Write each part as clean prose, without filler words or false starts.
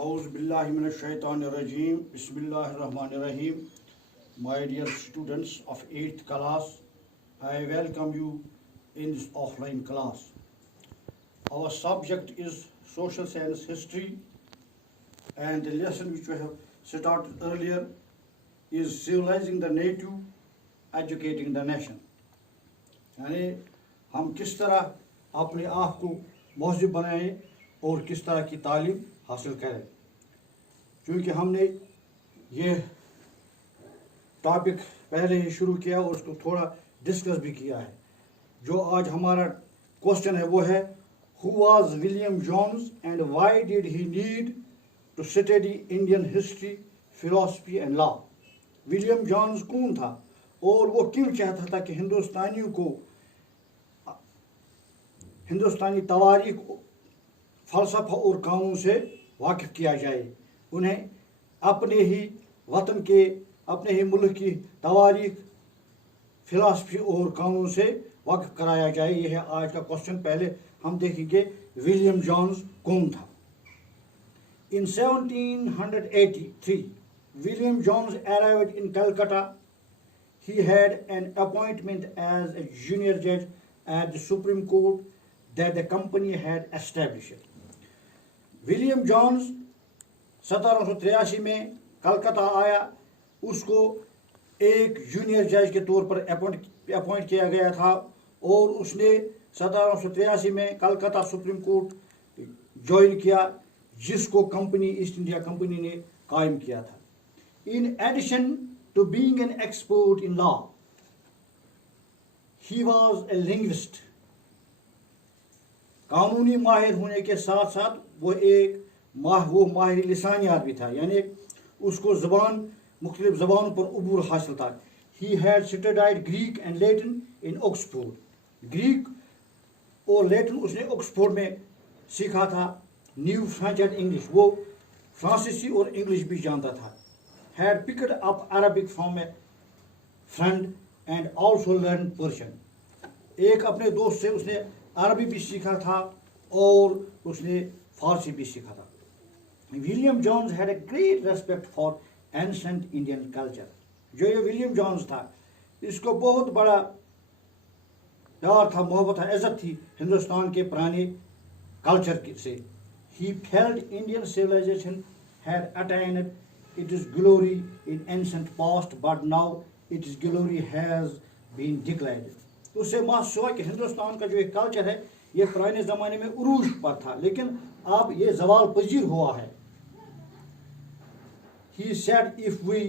A'udhu billahi minash shaitanir rajim. Bismillahir rahmanir rahim. My dear students of 8th class, I welcome you in this offline class. Our subject is social science history, and the lesson which we have started earlier is civilizing the native, educating the nation. यानी हम किस तरह अपने आप को महजूब बनाएं और किस तरह की तालीम हासिल करें। क्योंकि हमने ये टॉपिक पहले ही शुरू किया और उसको थोड़ा डिस्कस भी किया है। जो आज हमारा क्वेश्चन है वो है, who was William Jones and why did he need to study Indian history, philosophy and law. William Jones कौन था और वो क्यों चाहता था कि हिंदुस्तानियों को हिंदुस्तानी तवारीख, फ़लसफ़ा और कानून से वाकिफ़ किया जाए, उन्हें अपने ही वतन के, अपने ही मुल्क की तवारीख, फ़िलासफ़ी और कानून से वाकिफ़ कराया जाए। यह है आज का क्वेश्चन। पहले हम देखेंगे विलियम जोन्स कौन था। In 1783, William Jones arrived in Calcutta. He had an appointment as a junior judge at the Supreme Court that the company had established. William Jones 1783 में कलकत्ता आया। उसको एक जूनियर जज के तौर पर अपॉइंट किया गया था और उसने 1783 में कलकत्ता सुप्रीम कोर्ट ज्वाइन किया, जिसको कंपनी, ईस्ट इंडिया कंपनी ने कायम किया था। In addition to being an expert in law, he was a linguist. कानूनी माहिर होने के साथ साथ वो माहिर लिसानियात भी था, यानी उसको मुख्तलिफ ज़बानों पर उबूर हासिल था। He had studied Greek and Latin in Oxford. Greek और लैटिन उसने ऑक्सफोर्ड में सीखा था। न्यू फ्रेंच एंड इंग्लिश, वो फ्रांसीसी और इंग्लिश भी जानता था। Had picked up Arabic from A friend and also learn Persian. एक अपने दोस्त से उसने अरबी भी सीखा था और उसने फारसी भी सीखा था। William Jones had a great respect for ancient Indian culture. जो ये विलियम जोन्स था, इसको बहुत बड़ा प्यार था, मोहब्बत था, इज्जत थी हिंदुस्तान के पुराने कल्चर से। He felt Indian civilization had attained its glory in ancient past, but now its glory has been declined. उससे महसूस हुआ कि हिंदुस्तान का जो एक कल्चर है, ये पुराने ज़माने में उरूज पर था, लेकिन अब ये ज़वाल पजीर हुआ है। He said, if we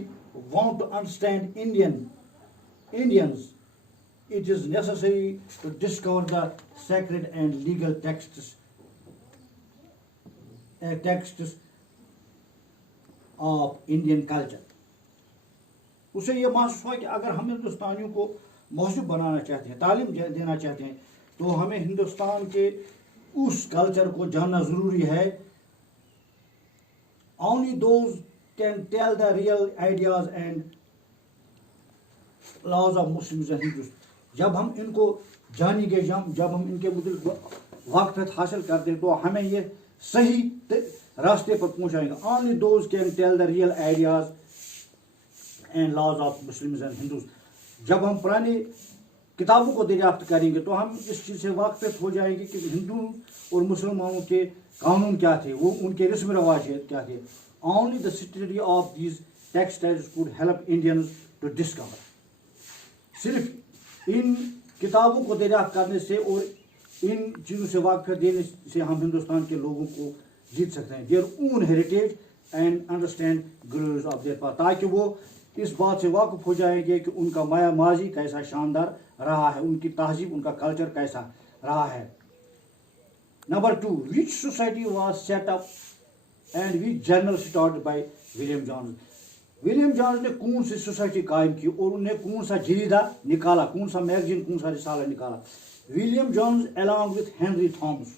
want to understand Indians, it is necessary to discover the sacred and legal texts of Indian culture. उसे ये महसूस हुआ कि अगर हम हिंदुस्तानियों को महसूब बनाना चाहते हैं, तालीम देना चाहते हैं, तो हमें हिंदुस्तान के उस कल्चर को जानना ज़रूरी है। Only those can tell the real ideas and laws of Muslims and Hindus. जब हम इनको जानेंगे, जब हम इनके वाक़फ़ियत हासिल करते हैं, तो हमें ये सही रास्ते पर पहुंचाएंगे। Only those can tell the real ideas and laws of Muslims and Hindus. जब हम पुरानी किताबों को दरियाफ्त करेंगे तो हम इस चीज़ से वाक़फ़ियत हो जाएंगे कि हिंदू और मुसलमानों के कानून क्या थे, वो उनके रस्म रवाज क्या थे। Only the study of these texts could help Indians to discover. सिर्फ इन किताबों को दरियाफ्त करने से और इन चीज़ों से वाक़फ़ियत देने से हम हिंदुस्तान के लोगों को जीत सकते हैं। Their own heritage and understand glories of their past, ताकि वो इस बात से वाकिफ़ हो जाएंगे कि उनका माजी कैसा शानदार रहा है, उनकी तहजीब, उनका कल्चर कैसा रहा है। Number 2, which society was set up and which journal started by William Jones. William Jones ने कौन सी सोसाइटी कायम की और उन्हें कौन सा जरीदा निकाला, कौन सा मैगजीन, कौन सा रिसाला निकाला। William Jones along with Henry Thomas,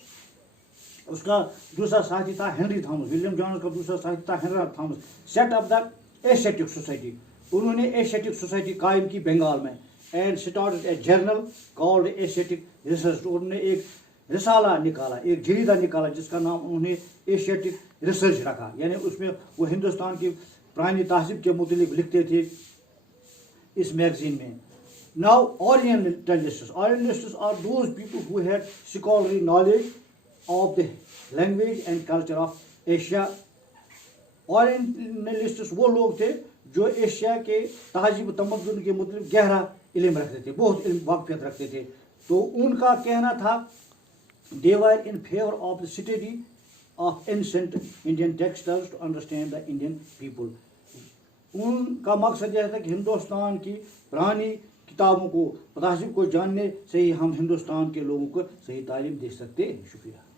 उसका दूसरा साथी था हेनरी थॉमस। विलियम जोन्स का दूसरा साथी था Henry Thomas. Set up the Asiatic society, उन्होंने एशियाटिक सोसाइटी कायम की बंगाल में। And started A journal called Asiatic research, उन्होंने एक رسالہ نکالا، ایک جریدہ نکالا جس کا نام انہوں نے ایشیاٹک ریسرچ رکھا، یعنی اس میں وہ ہندوستان کی پرانی تہذیب کے متعلق لکھتے تھے اس میگزین میں. Now Orientalists are those people who had scholarly knowledge of the language and culture of Asia. Orientalists وہ لوگ تھے جو ایشیا کے تہذیب و تمدن کے متعلق گہرا علم رکھتے تھے، بہت علم واقفیت رکھتے تھے. تو ان کا کہنا تھا they were in favor of the study of ancient Indian textiles to understand the Indian people. ان کا مقصد یہ تھا کہ ہندوستان کی پرانی کتابوں کو، تہذیب کو جاننے سے ہی ہم ہندوستان کے لوگوں کو صحیح تعلیم دے سکتے ہیں. شکریہ.